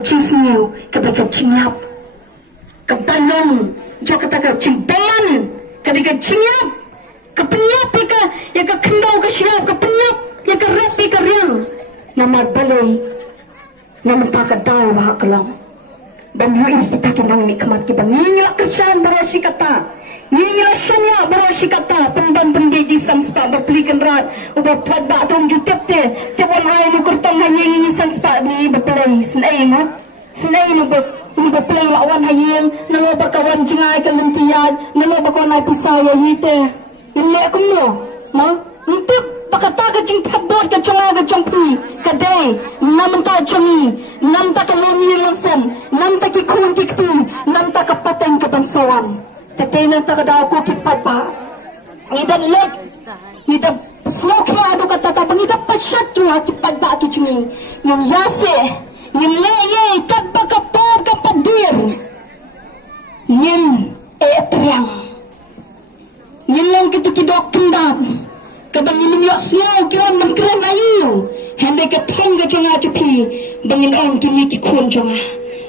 Cisniu ketika cinyap kebanong jo ketika cimbangan ketika cinyap kepenyap ya ke kendau ke siap kepenyap ya ke rapi ke riang nama balai nama tak dau bahak kelang dan hui kita kinang nikmat kita nginyak kesan berosi kata nginyak sanya berosi kata pemban pendi di samspa berpelikan rat ubah puat bak tum jutep te tewan hai nu kertong hanya ini samspa ni berpelai senai nu berpelai lawan hayang nama berkawan jingai ke lentian nama berkawan pisau ya hite ini aku ma untuk pakata ke jing tabot ke conga ke jongpi kadai nam ta jongi nam ta ke loni langsan nam ta ki kun ki tu nam ta ke pateng ke bangsawan kadai nam ta ke daw ko ki papa idan lek ida smoke adu kata ta bangida pasat tu ki pada ki jongi ngin yase ngin leye kabba ka por ka padir ngin etriang ngin lang kitu ki dok kendam kabang ini yok snow kiran mengkeren ayu hande ke thong ke jonga chupi bangin ong tuni ki khon jonga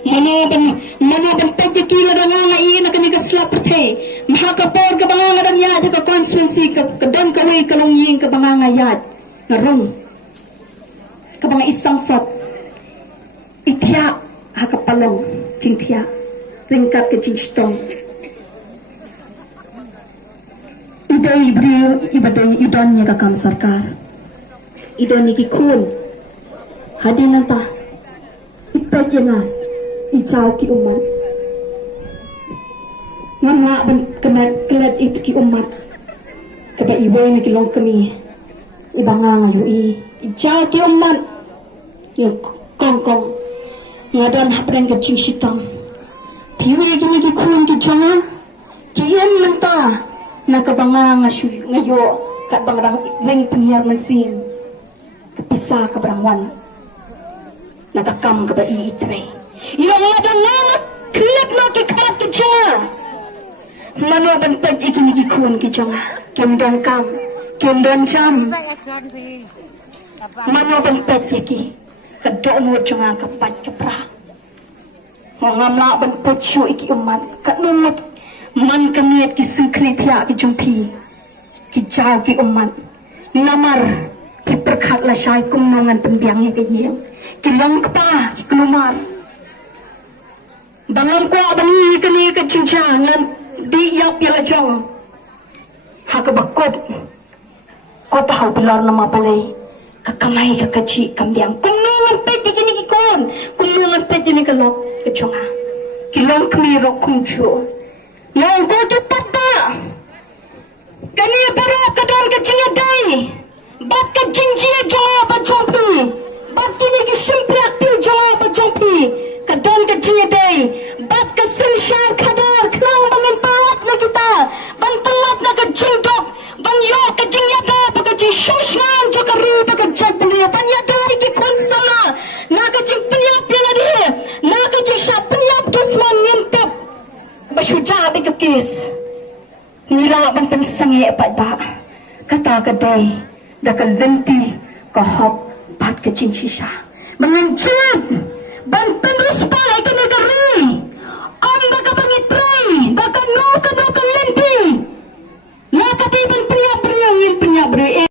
mano ban pagi ki la danga ngai na kani ka slap the maha ka por ka banga ngadam ya ka constituency ka dan ka wei ka long ying ka banga ngayat ngarong ka banga isang sot itia ha ka palong jingtia ringkat ke jingstong idai beliau ibadai idonnya kakam sarkar idonnya ki kun hadin nanta ipat yang ijau ki umat ngana ban kena kelat itu ki umat kaba ibu ni ki long kami ibanga ngayu ijau ki umat ya kongkong ngadon hapren ke cing sitang piwe gini ki kun ki jonga ki en nanta nakabanga ngayo kat bangrang ring penyiar mesin kepisah ke berangwan nakakam ke bai itre yang ada nama kelak nak kemat ke jonga mano bentet ikini ki kun ki jonga kem don kam kem don jam mano bentet iki kedok jonga kepat kepra ngamla bentet syu iki umat kat numut man kamiat ki sengkritia ki jumpi ki jauh ki umat namar ki perkat la syai kumangan pembiangnya ke yang ki long kpa ki kelumar bangan ko abani kini ke cincangan di yap ya jong ha ke bakot ko tahu telur nama balai kakamai ke kecil kambiang kumangan pet kini ki kon kumangan pet ini ke lok ke jonga ki long kemiro kumchu yang kau cepat tak kani baru kadang kecilnya dai bat kecingji jangan berjumpi bat kini kisemprak pil jangan berjumpi kadang kecilnya dai bat kesensyang kadar kenang bangun palat na kita ban telat na kecingdok ban yo kecingnya dah pakecing syushan juga ru pakecing beliau ban ya dari ki konsana na kecing penyap ya dia na kecing syap penyap dusman ngintip bersyuja bagi kis nila ban pensangi pada kata kedai dah kelenti kahop pat kecing sisa mengencet ban penerus pai ke negeri om baka pangitrai baka no ka lenti la ka ban pria ngin pria